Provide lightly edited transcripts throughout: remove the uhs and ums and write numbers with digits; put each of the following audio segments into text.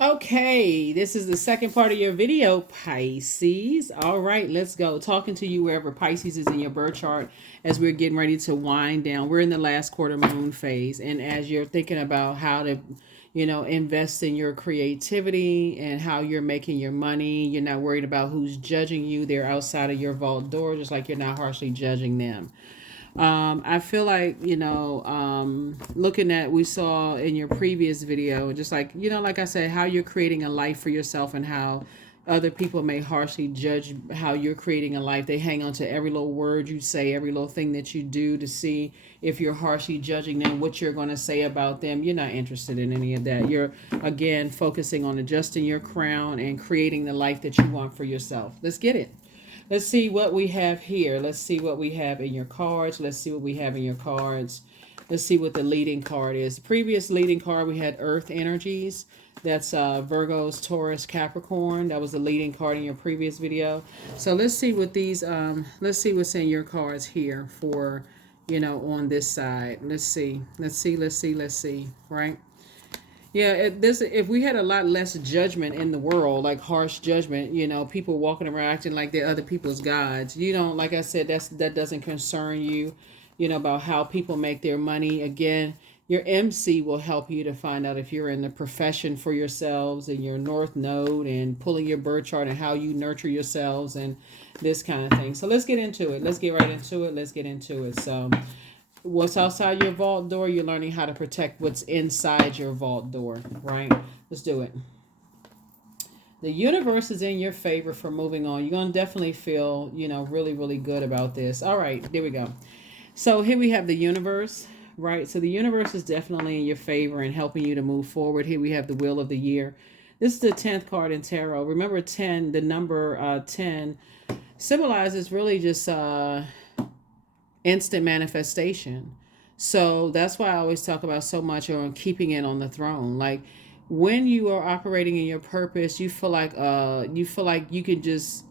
Okay, this is the second part of your video, Pisces. All right, let's go. Talking to you wherever Pisces is in your birth chart as we're getting ready to wind down. We're in the last quarter moon phase. And as you're thinking about how to, invest in your creativity and how you're making your money, you're not worried about who's judging you. They're outside of your vault door, just like you're not harshly judging them. I feel like, looking at, we saw in your previous video, just like, like I said, how you're creating a life for yourself and how other people may harshly judge how you're creating a life. They hang on to every little word you say, every little thing that you do to see if you're harshly judging them, what you're going to say about them. You're not interested in any of that. You're, again, focusing on adjusting your crown and creating the life that you want for yourself. Let's get it. Let's see what we have here. Let's see what we have in your cards. Let's see what we have in your cards. Let's see what the leading card is. The previous leading card, we had Earth Energies. That's Virgos, Taurus, Capricorn. That was the leading card in your previous video. So let's see what these, let's see what's in your cards here for, on this side. Let's see. Let's see, let's see, let's see, right? Yeah, if we had a lot less judgment in the world, like harsh judgment, people walking around acting like they're other people's gods. You don't, like I said, that doesn't concern you, about how people make their money. Again, your MC will help you to find out if you're in the profession for yourselves and your North Node and pulling your birth chart and how you nurture yourselves and this kind of thing. So let's get into it. Let's get right into it. Let's get into it. So what's outside your vault door, you're learning how to protect what's inside your vault door, right? Let's do it. The universe is in your favor for moving on. You're going to definitely feel, really, really good about this. All right, there we go. So here we have the universe, right? So the universe is definitely in your favor and helping you to move forward. Here we have the wheel of the year. This is the 10th card in tarot. Remember 10, the number 10 symbolizes really just instant manifestation. So that's why I always talk about so much on keeping it on the throne. Like when you are operating in your purpose, you feel like you can just,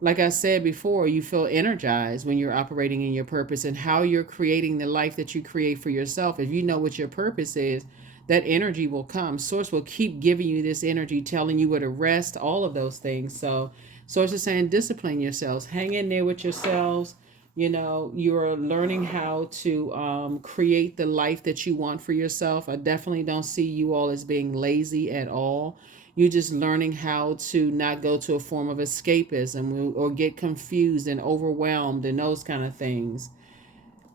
like I said before, you feel energized when you're operating in your purpose and how you're creating the life that you create for yourself. If you know what your purpose is, that energy will come. Source will keep giving you this energy, telling you where to rest, all of those things. So Source is saying discipline yourselves, hang in there with yourselves. You're learning how to create the life that you want for yourself. I definitely don't see you all as being lazy at all. You're just learning how to not go to a form of escapism or get confused and overwhelmed and those kind of things.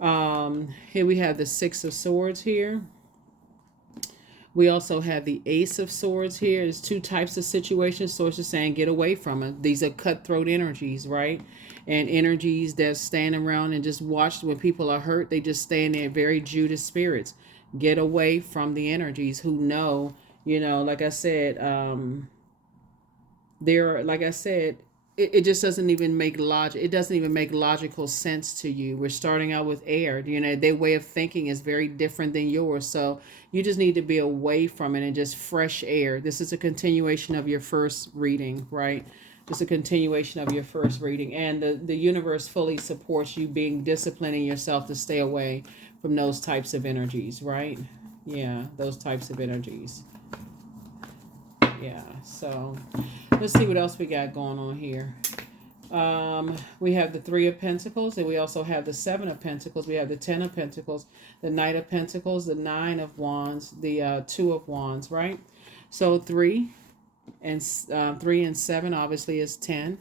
Here we have the Six of Swords here. We also have the Ace of Swords here. There's two types of situations. Source is saying get away from it. These are cutthroat energies, right? And energies that stand around and just watch when people are hurt. They just stand there, very Judas spirits. Get away from the energies who know, like I said, they're, like I said, it just doesn't even make logic. It doesn't even make logical sense to you. We're starting out with air. Their way of thinking is very different than yours. So you just need to be away from it and just fresh air. This is a continuation of your first reading, right? It's a continuation of your first reading. And the universe fully supports you being disciplining yourself to stay away from those types of energies, right? Yeah, those types of energies. Yeah, so let's see what else we got going on here. We have the Three of Pentacles, and we also have the Seven of Pentacles. We have the Ten of Pentacles, the Knight of Pentacles, the Nine of Wands, the Two of Wands, right? So and 3 and 7 obviously is 10.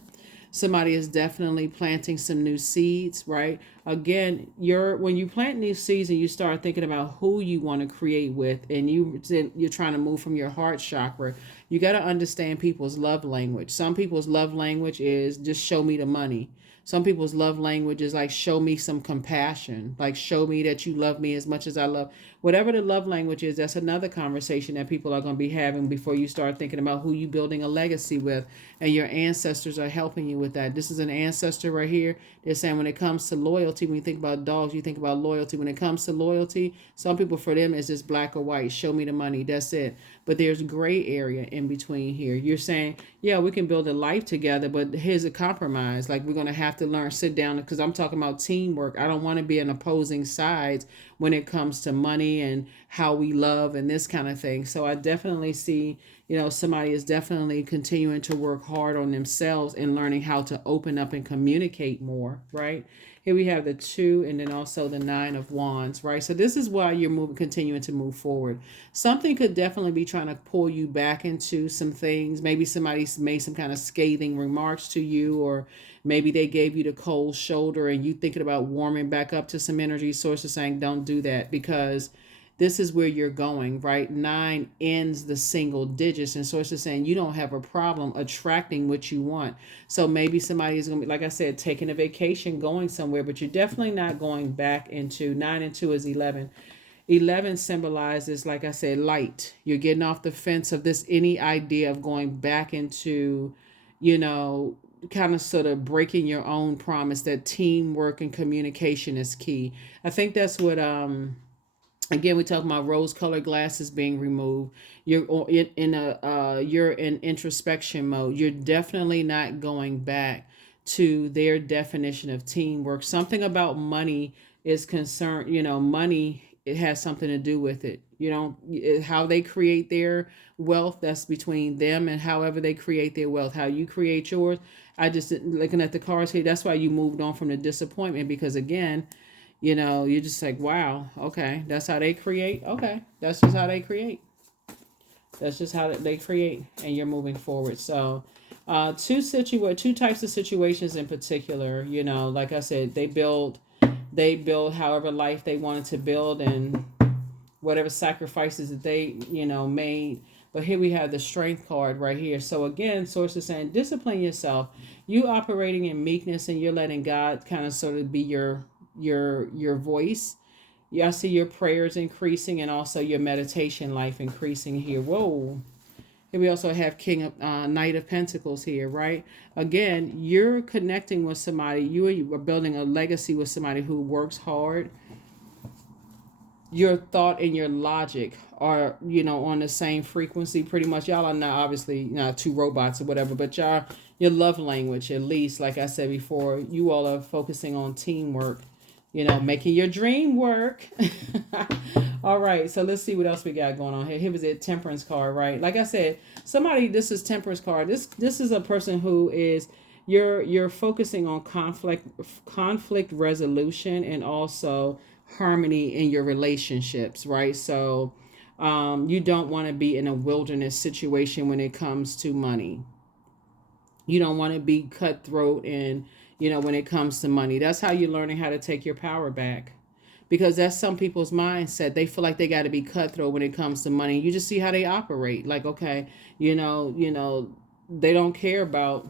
Somebody is definitely planting some new seeds, right? Again, when you plant new seeds and you start thinking about who you want to create with, and you're trying to move from your heart chakra, you got to understand people's love language. Some people's love language is just show me the money. Some people's love language is like show me some compassion, like show me that you love me as much as I love. Whatever the love language is, that's another conversation that people are going to be having before you start thinking about who you building a legacy with, and your ancestors are helping you with that. This is an ancestor right here. They're saying when it comes to loyalty, when you think about dogs, you think about loyalty. When it comes to loyalty, some people, for them, it's just black or white. Show me the money. That's it. but there's gray area in between here. You're saying, yeah, we can build a life together, but here's a compromise. Like, we're going to have to learn, sit down, because I'm talking about teamwork. I don't want to be in opposing sides when it comes to money and how we love and this kind of thing. So I definitely see, somebody is definitely continuing to work hard on themselves and learning how to open up and communicate more, right? Here we have the 2 and then also the 9 of Wands, right? So this is why you're continuing to move forward. Something could definitely be trying to pull you back into some things. Maybe somebody's made some kind of scathing remarks to you, or maybe they gave you the cold shoulder and you thinking about warming back up to some energy. Sources saying don't do that, because this is where you're going, right? 9 ends the single digits. And so it's just saying you don't have a problem attracting what you want. So maybe somebody is going to be, like I said, taking a vacation, going somewhere, but you're definitely not going back into 9 and 2 is 11. 11 symbolizes, like I said, light. You're getting off the fence of this, any idea of going back into, kind of sort of breaking your own promise that teamwork and communication is key. I think that's what, again, we talk about rose-colored glasses being removed. You're you're in introspection mode. You're definitely not going back to their definition of teamwork. Something about money is concerned. Money, it has something to do with it. How they create their wealth, that's between them and however they create their wealth. How you create yours. I just, looking at the cards here, that's why you moved on from the disappointment, because again, you're just like, wow, okay, that's how they create. Okay, that's just how they create. That's just how they create, and you're moving forward. So, two types of situations in particular. Like I said, they build however life they wanted to build, and whatever sacrifices that they made. But here we have the strength card right here. So again, sources saying discipline yourself. You operating in meekness, and you're letting God kind of sort of be your voice. Yeah, I see your prayers increasing, and also your meditation life increasing here. Whoa. Here we also have King of Knight of Pentacles here, right? Again, you're connecting with somebody. You are building a legacy with somebody who works hard. Your thought and your logic are, on the same frequency pretty much. Y'all are not obviously two robots or whatever, but your love language, at least, like I said before, you all are focusing on teamwork, making your dream work. All right, so let's see what else we got going on here. Here was a Temperance card, right? Like I said, this is Temperance card. This is a person who is, you're focusing on conflict resolution, and also harmony in your relationships, right? So you don't want to be in a wilderness situation when it comes to money. You don't want to be cutthroat, and when it comes to money, that's how you're learning how to take your power back, because that's some people's mindset. They feel like they got to be cutthroat when it comes to money. You just see how they operate. Like, okay, they don't care about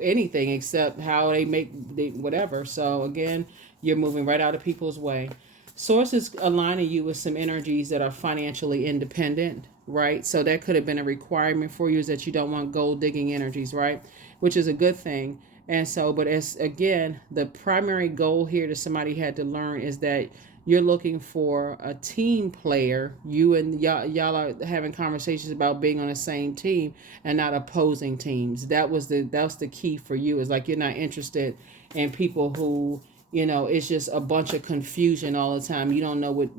anything except how they make whatever. So again, you're moving right out of people's way. Source is aligning you with some energies that are financially independent, right? So that could have been a requirement for you, is that you don't want gold digging energies, right? Which is a good thing. And so, but as again, the primary goal here that somebody had to learn is that you're looking for a team player. You and y'all are having conversations about being on the same team and not opposing teams. That was the key for you. Is like, you're not interested in people who, it's just a bunch of confusion all the time. You don't know what,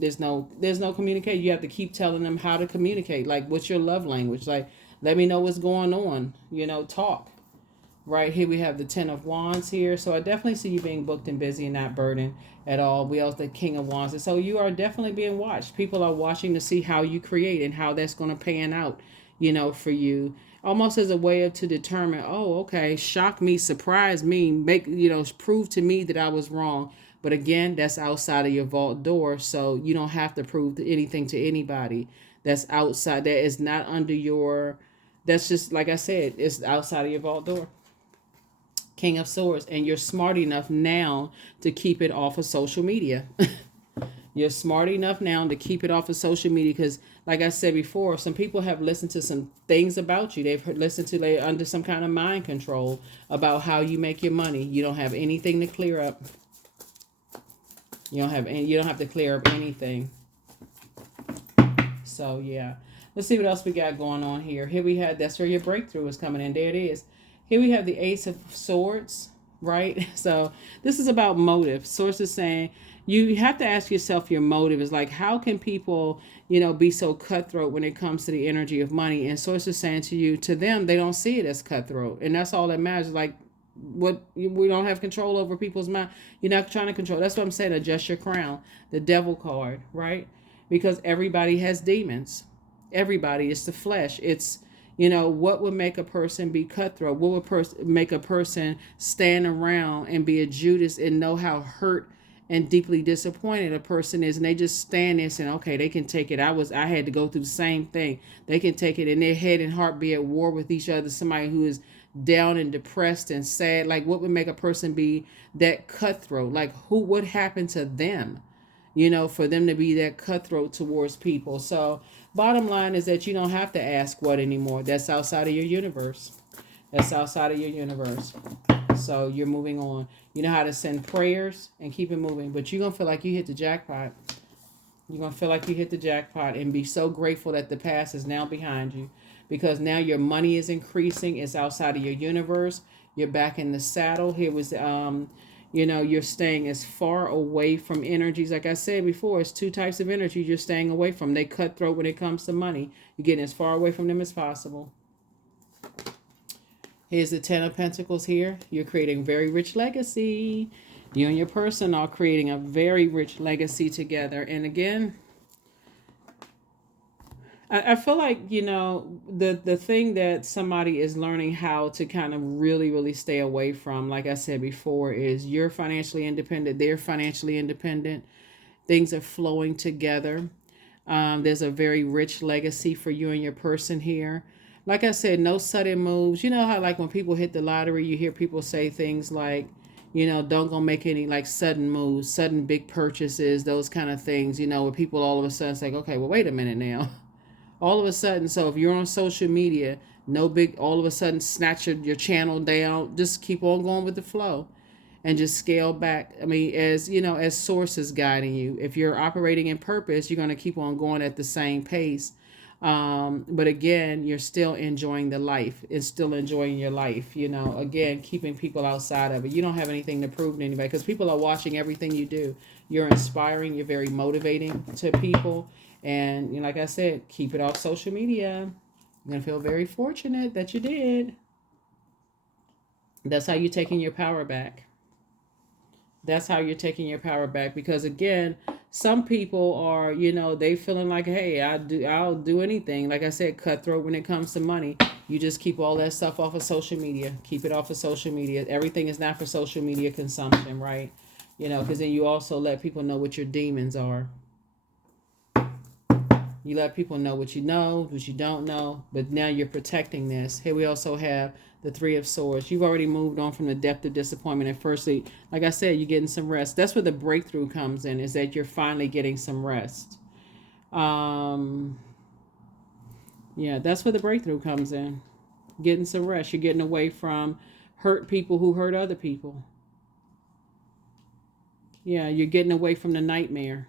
there's no communication. You have to keep telling them how to communicate. Like, what's your love language? Like, let me know what's going on, talk. Right here we have the 10 of Wands here. So I definitely see you being booked and busy and not burdened at all. We also the King of Wands. And so you are definitely being watched. People are watching to see how you create and how that's going to pan out, for you. Almost as a way to determine, oh, okay, shock me, surprise me, make, prove to me that I was wrong. But again, that's outside of your vault door. So you don't have to prove anything to anybody. That's outside. That is not under your, that's just, like I said, it's outside of your vault door. King of Swords, and you're smart enough now to keep it off of social media. You're smart enough now to keep it off of social media, because, like I said before, some people have listened to some things about you. They've listened to, they're under some kind of mind control about how you make your money. You don't have anything to clear up. You don't have to clear up anything. So yeah. Let's see what else we got going on here. Here we have, that's where your breakthrough is coming in. There it is. Here we have the Ace of Swords, right? So this is about motive. Source is saying you have to ask yourself your motive is like, how can people, be so cutthroat when it comes to the energy of money? And Source is saying to you, to them, they don't see it as cutthroat. And that's all that matters. Like, what we don't have control over people's mind. You're not trying to control. That's what I'm saying. Adjust your crown. The devil card, right? Because everybody has demons. Everybody. It's the flesh. It's, what would make a person be cutthroat? What would make a person stand around and be a Judas and know how hurt and deeply disappointed a person is, and they just stand there saying, okay, they can take it. I had to go through the same thing. They can take it, and their head and heart be at war with each other. Somebody who is down and depressed and sad. Like, what would make a person be that cutthroat? Like, what happened to them, for them to be that cutthroat towards people? So bottom line is that you don't have to ask what anymore. That's outside of your universe. That's outside of your universe. So you're moving on. You know how to send prayers and keep it moving, but you're going to feel like you hit the jackpot. You're going to feel like you hit the jackpot and be so grateful that the past is now behind you, because now your money is increasing. It's outside of your universe. You're back in the saddle. Here was, you're staying as far away from energies. Like I said before, it's two types of energy you're staying away from. They cutthroat when it comes to money. You're getting as far away from them as possible. Here's the Ten of Pentacles here. You're creating very rich legacy. You and your person are creating a very rich legacy together. And again, I feel like, the thing that somebody is learning how to kind of really, really stay away from, like I said before, is you're financially independent. They're financially independent. Things are flowing together. There's a very rich legacy for you and your person here. Like I said, no sudden moves. You know how, like, when people hit the lottery, you hear people say things like, don't go make any like sudden moves, sudden big purchases, those kind of things, where people all of a sudden say, okay, well, wait a minute now. All of a sudden, so if you're on social media, no big, all of a sudden snatch your channel down, just keep on going with the flow and just scale back. I mean, as source is guiding you. If you're operating in purpose, you're going to keep on going at the same pace. But again, you're still enjoying the life. It's still enjoying your life, again, keeping people outside of it. You don't have anything to prove to anybody because people are watching everything you do. You're inspiring. You're very motivating to people. And like I said, keep it off social media. You're going to feel very fortunate that you did. That's how you're taking your power back. That's how you're taking your power back, because again, some people are, they feeling like, hey, I'll do anything. Like I said, cutthroat when it comes to money. You just keep all that stuff off of social media. Keep it off of social media. Everything is not for social media consumption, right? Because then you also let people know what your demons are. You let people know what you don't know, but now you're protecting this. Here we also have the Three of Swords. You've already moved on from the depth of disappointment. And firstly, like I said, you're getting some rest. That's where the breakthrough comes in, is that you're finally getting some rest. Yeah, that's where the breakthrough comes in. Getting some rest. You're getting away from hurt people who hurt other people. Yeah, you're getting away from the nightmare.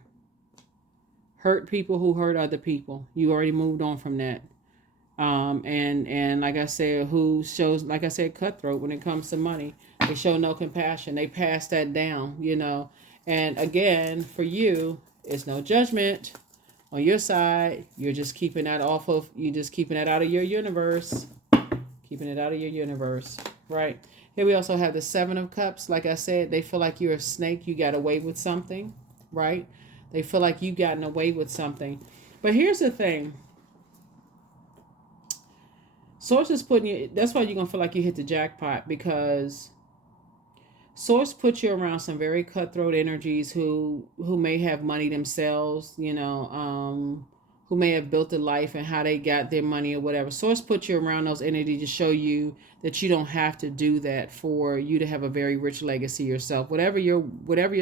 Hurt people who hurt other people. You already moved on from that. And like I said, who shows, like I said, cutthroat when it comes to money. They show no compassion. They pass that down, And again, for you, it's no judgment on your side. You're just keeping that out of your universe. Keeping it out of your universe, right? Here we also have the Seven of Cups. Like I said, they feel like you're a snake. You got away with something, right? They feel like you've gotten away with something. But here's the thing. Source is putting you, that's why you're going to feel like you hit the jackpot, because Source puts you around some very cutthroat energies who may have money themselves, who may have built a life and how they got their money or whatever. Source puts you around those energies to show you that you don't have to do that for you to have a very rich legacy yourself. Whatever your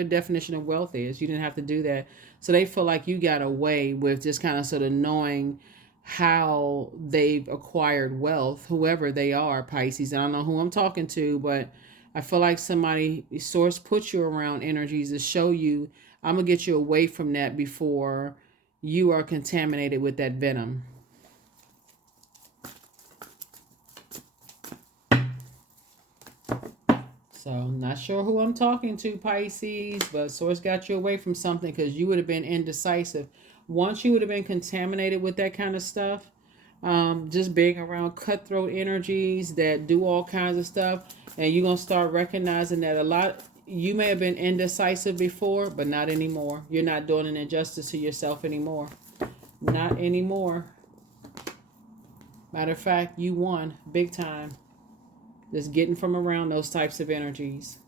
definition of wealth is, you didn't have to do that. So they feel like you got away with just kind of sort of knowing how they've acquired wealth, whoever they are, Pisces. I don't know who I'm talking to, but I feel like Source puts you around energies to show you, I'm going to get you away from that before you are contaminated with that venom. So, not sure who I'm talking to, Pisces, but Source got you away from something because you would have been indecisive. Once you would have been contaminated with that kind of stuff, just being around cutthroat energies that do all kinds of stuff, and you're going to start recognizing that a lot, you may have been indecisive before, but not anymore. You're not doing an injustice to yourself anymore. Not anymore. Matter of fact, you won big time. Just getting from around those types of energies.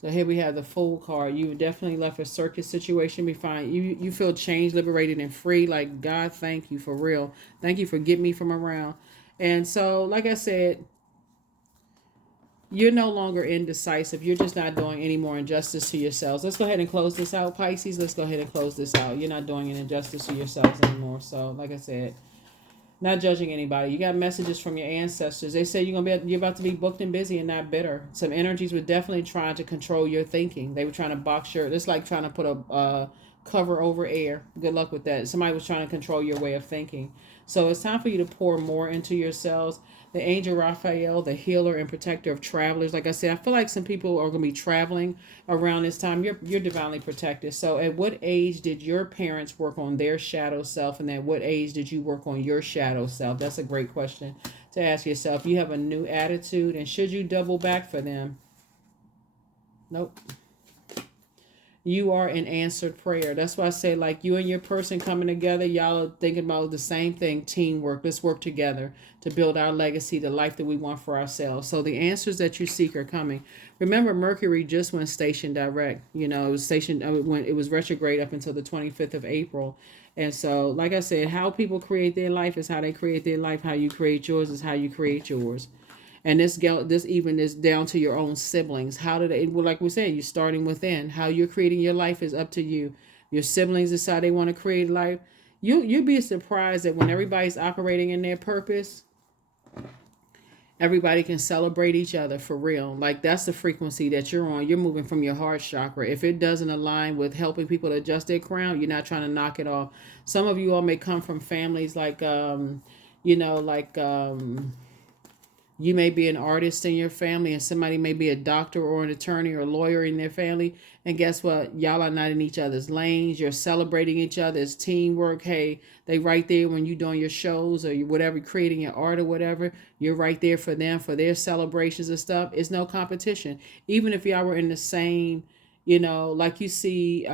So here we have the Fool card. You definitely left a circus situation behind. You feel changed, liberated, and free. Like, God, thank you for real. Thank you for getting me from around. And so, like I said, you're no longer indecisive. You're just not doing any more injustice to yourselves. Let's go ahead and close this out, Pisces. Let's go ahead and close this out. You're not doing an injustice to yourselves anymore. So, like I said, not judging anybody. You got messages from your ancestors. They say you're about to be booked and busy and not bitter. Some energies were definitely trying to control your thinking. They were trying to box your. It's like trying to put a cover over air. Good luck with that. Somebody was trying to control your way of thinking. So it's time for you to pour more into yourselves. The angel Raphael, the healer and protector of travelers. Like I said, I feel like some people are going to be traveling around this time. You're divinely protected. So at what age did your parents work on their shadow self, and at what age did you work on your shadow self? That's a great question to ask yourself. You have a new attitude, and should you double back for them? Nope. You are an answered prayer. That's why I say, like, you and your person coming together, y'all are thinking about the same thing, teamwork. Let's work together to build our legacy, the life that we want for ourselves. So the answers that you seek are coming. Remember, Mercury just went station direct. It was stationed when it was retrograde up until the 25th of April. And so, like I said, how people create their life is how they create their life. How you create yours is how you create yours. And this even is down to your own siblings. How did it? Well, like we said, you're starting within. How you're creating your life is up to you. Your siblings decide they want to create life. You'd be surprised that when everybody's operating in their purpose, everybody can celebrate each other for real. Like, that's the frequency that you're on. You're moving from your heart chakra. If it doesn't align with helping people to adjust their crown, you're not trying to knock it off. Some of you all may come from families like you may be an artist in your family, and somebody may be a doctor or an attorney or a lawyer in their family. And guess what? Y'all are not in each other's lanes. You're celebrating each other. It's teamwork. Hey, they right there when you're doing your shows or whatever, creating your art or whatever. You're right there for them, for their celebrations and stuff. It's no competition. Even if y'all were in the same, like you see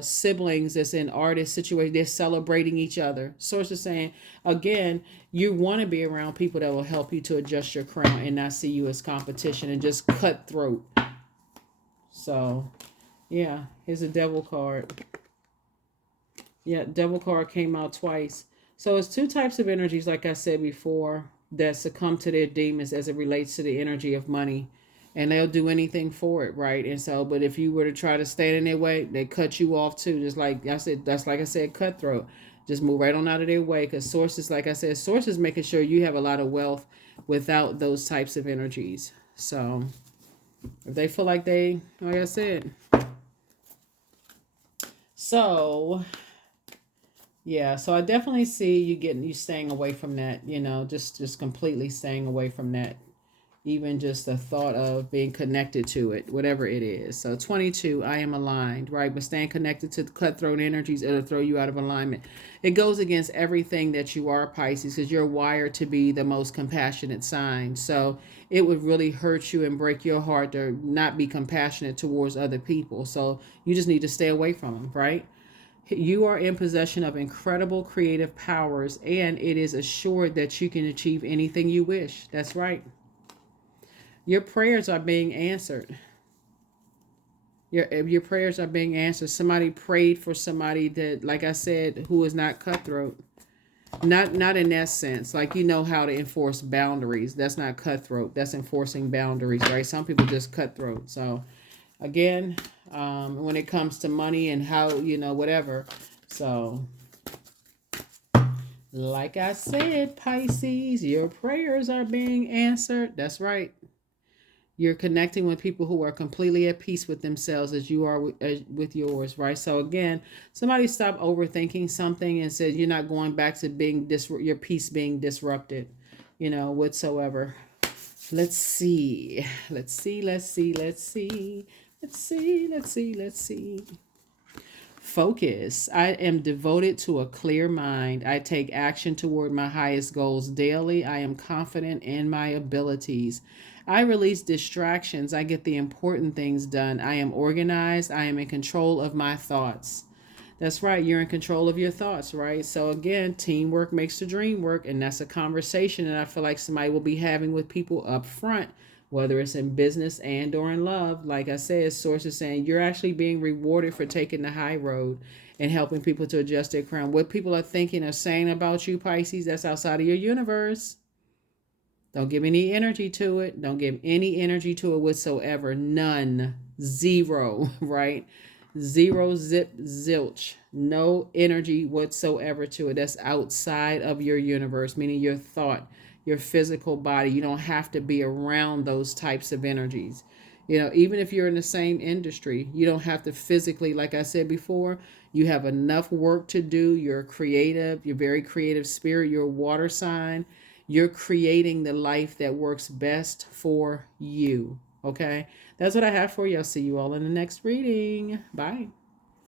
siblings that's in artist situation, they're celebrating each other. Source is saying, again, you want to be around people that will help you to adjust your crown and not see you as competition and just cutthroat. So, yeah, here's a devil card. Yeah, devil card came out twice. So it's two types of energies, like I said before, that succumb to their demons as it relates to the energy of money. And they'll do anything for it, right? And so, but if you were to try to stand in their way, they cut you off too. Just like I said, that's like I said, cutthroat. Just move right on out of their way, because sources, like I said, sources making sure you have a lot of wealth without those types of energies. So if they feel like like I said. So yeah, so I definitely see you staying away from that, just completely staying away from that. Even just the thought of being connected to it, whatever it is. So 22, I am aligned, right? But staying connected to the cutthroat energies, it'll throw you out of alignment. It goes against everything that you are, Pisces, because you're wired to be the most compassionate sign. So it would really hurt you and break your heart to not be compassionate towards other people. So you just need to stay away from them, right? You are in possession of incredible creative powers, and it is assured that you can achieve anything you wish. That's right. Your prayers are being answered. Your prayers are being answered. Somebody prayed for somebody that, like I said, who is not cutthroat. Not in that sense. Like, how to enforce boundaries. That's not cutthroat. That's enforcing boundaries, right? Some people just cutthroat. So, again, when it comes to money and how, whatever. So, like I said, Pisces, your prayers are being answered. That's right. You're connecting with people who are completely at peace with themselves as you are with yours, right? So again, somebody stop overthinking something and said you're not going back to being your peace being disrupted, whatsoever. Let's see. Let's see. Let's see. Let's see. Let's see. Let's see. Let's see. Focus. I am devoted to a clear mind. I take action toward my highest goals daily. I am confident in my abilities. I release distractions. I get the important things done. I am organized. I am in control of my thoughts. That's right. You're in control of your thoughts, right? So again, teamwork makes the dream work, and that's a conversation that I feel like somebody will be having with people up front, whether it's in business and or in love. Like I said, sources saying you're actually being rewarded for taking the high road and helping people to adjust their crown. What people are thinking or saying about you, Pisces, that's outside of your universe. Don't give any energy to it. Don't give any energy to it whatsoever. None. Zero, right? Zero, zip, zilch. No energy whatsoever to it. That's outside of your universe, meaning your thought, your physical body. You don't have to be around those types of energies. You know, even if you're in the same industry, you don't have to physically, like I said before, you have enough work to do. You're creative, you're very creative spirit, you're a water sign. You're creating the life that works best for you. Okay. That's what I have for you. I'll see you all in the next reading. Bye.